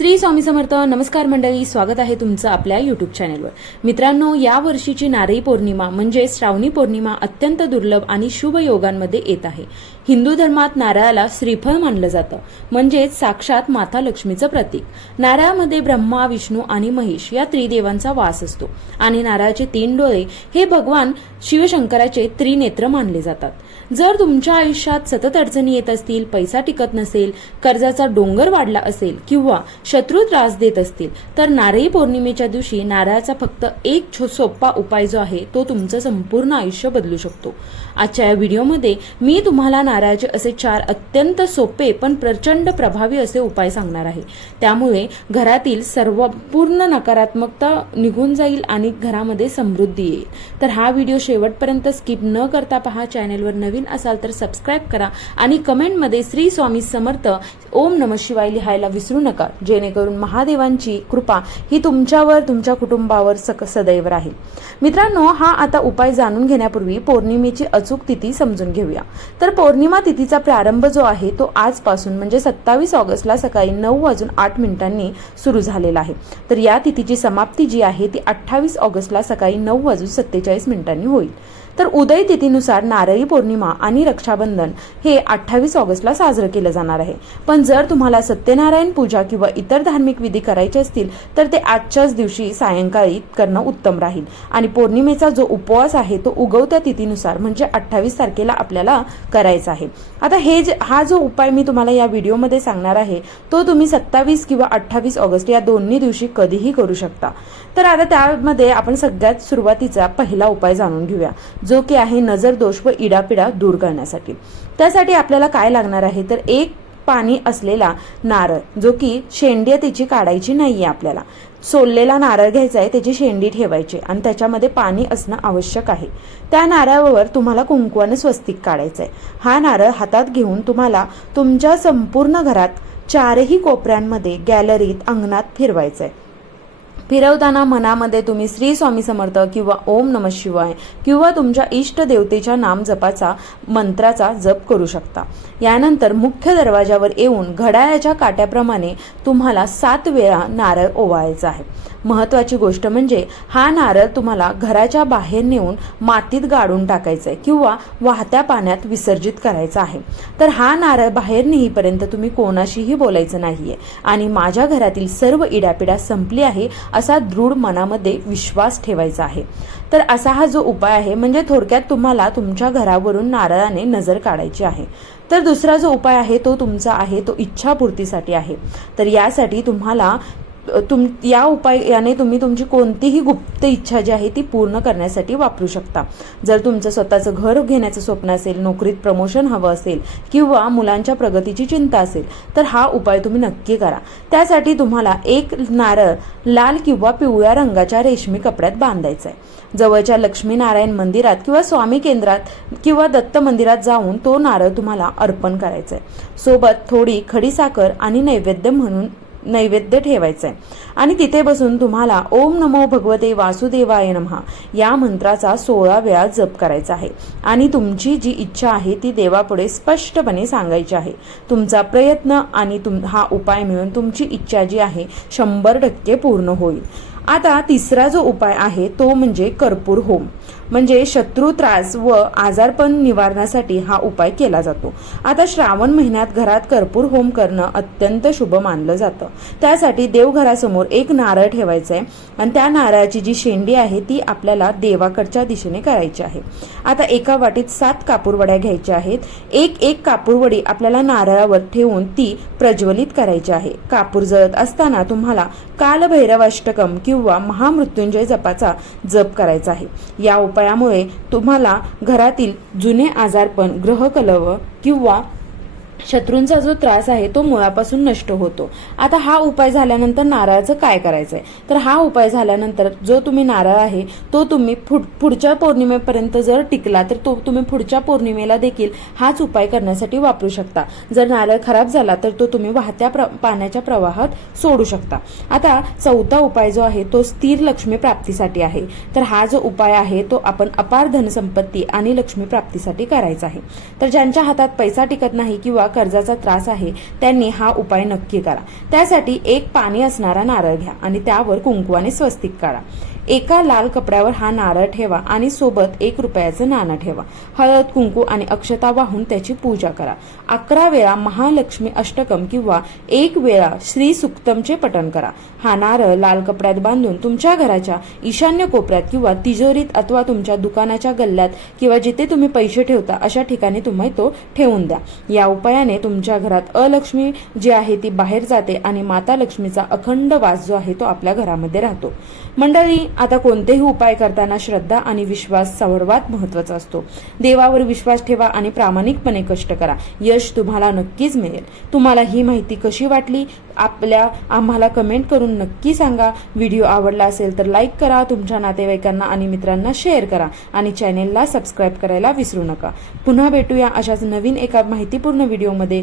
श्री स्वामी समर्थ. नमस्कार मंडळी, स्वागत आहे तुमचं आपल्या युट्यूब चॅनेलवर. मित्रांनो, या वर्षीची नारळी पौर्णिमा म्हणजे श्रावणी पौर्णिमा अत्यंत दुर्लभ आणि शुभ योगांमध्ये येत आहे. हिंदू धर्मात नारळाला श्रीफळ मानलं जातं, म्हणजेच साक्षात माता लक्ष्मीचं प्रतीक. नारळामध्ये ब्रह्मा, विष्णू आणि महेश या त्रिदेवांचा वास असतो आणि नारळाचे 3 डोळे हे भगवान शिवशंकराचे त्रिनेत्र मानले जातात. जर तुमच्या आयुष्यात सतत अडचणी येत असतील, पैसा टिकत नसेल, कर्जाचा डोंगर वाढला असेल किंवा शत्रू त्रास देत असतील, तर नारळी पौर्णिमेच्या दिवशी नारळाचा फक्त एक सोपा उपाय जो आहे तो तुमचं संपूर्ण आयुष्य बदलू शकतो. आजच्या या व्हिडिओमध्ये मी तुम्हाला नारळाचे असे 4 अत्यंत सोपे पण प्रचंड प्रभावी असे उपाय सांगणार आहे. त्यामुळे घरातील सर्व पूर्ण नकारात्मकता निघून जाईल आणि घरामध्ये समृद्धी येईल. तर हा व्हिडिओ शेवटपर्यंत स्किप न करता पहा. चॅनेलवर नवीन असाल तर सबस्क्राईब करा आणि कमेंटमध्ये श्री स्वामी समर्थ ओम नमः शिवाय लिहायला विसरू नका, जेणेकरून महादेवांची कृपा ही तुमच्यावर, तुमच्या कुटुंबावर सदैव राहील. मित्रांनो, हा आता उपाय जाणून घेण्यापूर्वी पौर्णिमेची अचूक तिथी समजून घेऊया. तर पौर्णिमा तिथीचा प्रारंभ जो आहे तो आजपासून म्हणजे 27 ऑगस्टला सकाळी 9:08 सुरू झालेला आहे. तर या तिथीची समाप्ती जी आहे ती 28 ऑगस्टला सकाळी 9:47 होईल. तर उदय तिथीनुसार नारळी पौर्णिमा आणि रक्षाबंधन हे 28 ऑगस्टला साजरं केलं जाणार आहे. पण जर तुम्हाला सत्यनारायण पूजा किंवा इतर धार्मिक विधी करायचे असतील तर ते आजच्याच दिवशी सायंकाळी करणं उत्तम राहील. आणि पौर्णिमेचा जो उपवास आहे तो उगवत्या तिथीनुसार म्हणजे 28 तारखेला आपल्याला करायचा आहे. आता हा जो उपाय मी तुम्हाला या व्हिडिओमध्ये सांगणार आहे तो तुम्ही 27 किंवा 28 ऑगस्ट या दोन्ही दिवशी कधीही करू शकता. तर आता त्यामध्ये आपण सगळ्यात सुरुवातीचा पहिला उपाय जाणून घेऊया, जो की आहे नजर दोष व इडापिडा दूर करण्यासाठी. त्यासाठी आपल्याला काय लागणार आहे तर एक पाणी असलेला नारळ, जो की शेंडी त्याची काढायची नाहीये, आपल्याला सोललेला नारळ घ्यायचा आहे, त्याची शेंडी ठेवायची आणि त्याच्यामध्ये पाणी असणं आवश्यक आहे. त्या नारळावर तुम्हाला कुंकवाने स्वस्तिक काढायचं आहे. हा नारळ हातात घेऊन तुम्हाला तुमच्या संपूर्ण घरात 4ही कोपऱ्यांमध्ये, गॅलरीत, अंगणात फिरवायचं आहे. फिरवताना मनामध्ये तुम्ही श्री स्वामी समर्थ किंवा ओम नमः शिवाय किंवा तुमच्या इष्ट देवतेच्या नाम जपाचा मंत्राचा जप करू शकता. यानंतर मुख्य दरवाजावर येऊन घड्याळाच्या काट्याप्रमाणे तुम्हाला 7 वेळा नारळ ओवाळायचा आहे. महत्वाची गोष्ट म्हणजे हा नारळ तुम्हाला घराच्या बाहेर नेऊन मातीत गाडून टाकायचा आहे किंवा वाहत्या पाण्यात विसर्जित करायचा आहे. तर हा नारळ बाहेर नेईपर्यंत तुम्ही कोणाशीही बोलायचं नाहीये आणि माझ्या घरातील सर्व इडापिडा संपली आहे असा दृढ मनामध्ये विश्वास ठेवायचा आहे. तर असा हा जो उपाय आहे, म्हणजे थोडक्यात तुम्हाला तुमच्या घरावरून नारळाने नजर काढायची आहे. तर दुसरा जो उपाय आहे तो तुमचा आहे तो इच्छापूर्तीसाठी आहे. तर यासाठी तुम्हाला या उपायाने तुम्ही तुमची कोणतीही गुप्त इच्छा जी आहे ती पूर्ण करण्यासाठी वापरू शकता. जर तुमचं स्वतःचं घर घेण्याचं स्वप्न असेल, नोकरीत प्रमोशन हवं असेल किंवा मुलांच्या प्रगतीची चिंता असेल तर हा उपाय तुम्ही नक्की करा. त्यासाठी तुम्हाला एक नारळ लाल किंवा पिवळ्या रंगाच्या रेशमी कपड्यात बांधायचा आहे. जवळच्या लक्ष्मीनारायण मंदिरात किंवा स्वामी केंद्रात किंवा दत्त मंदिरात जाऊन तो नारळ तुम्हाला अर्पण करायचा आहे. सोबत थोडी खडीसाखर आणि नैवेद्य ठेवायचं आहे आणि तिथे बसून तुम्हाला ओम नमो भगवते वासुदेवाय नमः या मंत्राचा 16 वेळा जप करायचा आहे आणि तुमची जी इच्छा आहे ती देवापुढे स्पष्टपणे सांगायची आहे. तुमचा प्रयत्न आणि हा उपाय मिळून तुमची इच्छा जी आहे 100% पूर्ण होईल. आता तिसरा जो उपाय आहे तो म्हणजे कर्पूर होम, म्हणजे शत्रू त्रास व आजारपण निवारणासाठी हा उपाय केला जातो. आता श्रावण महिन्यात घरात कर्पूर होम करणं अत्यंत शुभ मानलं जातं. त्यासाठी देवघरासमोर एक नारळ ठेवायचा आहे आणि त्या नारळाची जी शेंडी आहे ती आपल्याला देवाकडच्या दिशेने करायची आहे. आता एका वाटीत 7 कापूरवड्या घ्यायच्या आहेत. एक कापूरवडी आपल्याला नारळावर ठेवून ती प्रज्वलित करायची आहे. कापूर जळत असताना तुम्हाला कालभैरवाष्टकम किंवा महामृत्युंजय जपाचा जप करायचा आहे. या उपायामुळे तुम्हाला घरातील जुने आजारपण, ग्रहकलह किंवा शत्रूंचा जो त्रास आहे तो मुळापासून नष्ट होतो. आता हा उपाय झाल्यानंतर नारळाचं काय करायचंय तर हा उपाय झाल्यानंतर जो तुम्ही नारळ आहे तो तुम्ही पुढच्या पौर्णिमेपर्यंत जर टिकला तर तो तुम्ही पुढच्या पौर्णिमेला देखील हाच उपाय करण्यासाठी वापरू शकता. जर नारळ खराब झाला तर तो तुम्ही वाहत्या पाण्याच्या प्रवाहात सोडू शकता. आता चौथा उपाय जो आहे तो स्थिर लक्ष्मी प्राप्तीसाठी आहे. तर हा जो उपाय आहे तो आपण अपार धनसंपत्ती आणि लक्ष्मी प्राप्तीसाठी करायचा आहे. तर ज्यांच्या हातात पैसा टिकत नाही किंवा कर्जाचा त्रास आहे त्यांनी हा उपाय नक्की करा। त्यासाठी एक पाणी असणारा नारळ घ्या आणि त्यावर कुंकवाने स्वस्तिक काढा। एका लाल कपड्यावर हा नारळ ठेवा आणि सोबत 1 रुपयाचं नाणं ठेवा। हळद, कुंकू आणि अक्षता वाहून त्याची पूजा करा। 11 वेळा महालक्ष्मी अष्टकम किंवा 1 वेळा श्री सुक्तमचे पठण करा। हा नारळ लाल कपड्यात बांधून तुमच्या घराच्या ईशान्य कोपऱ्यात किंवा तिजोरीत अथवा तुमच्या दुकानाच्या गल्ल्यात किंवा जिथे तुम्ही पैसे ठेवता अशा ठिकाणी तुम्ही तो ठेवून द्या। या उपायाने तुमच्या घरात अलक्ष्मी जी आहे ती बाहेर जाते आणि माता लक्ष्मीचा अखंड वास जो आहे तो आपल्या घरामध्ये राहतो। मंडळी, आता कोणतेही उपाय करताना श्रद्धा आणि विश्वास सर्वात महत्त्वाचा असतो। देवावर विश्वास ठेवा आणि प्रामाणिकपणे कष्ट करा, यश तुम्हाला नक्कीच मिळेल। तुम्हाला ही माहिती कशी वाटली आम्हाला कमेंट करून नक्की सांगा। व्हिडिओ आवडला असेल तर लाईक करा, तुमच्या नातेवाईकांना आणि मित्रांना शेअर करा आणि चॅनेलला सबस्क्राईब करायला विसरू नका। पुन्हा भेटूया अशाच नवीन एका माहितीपूर्ण व्हिडिओमध्ये।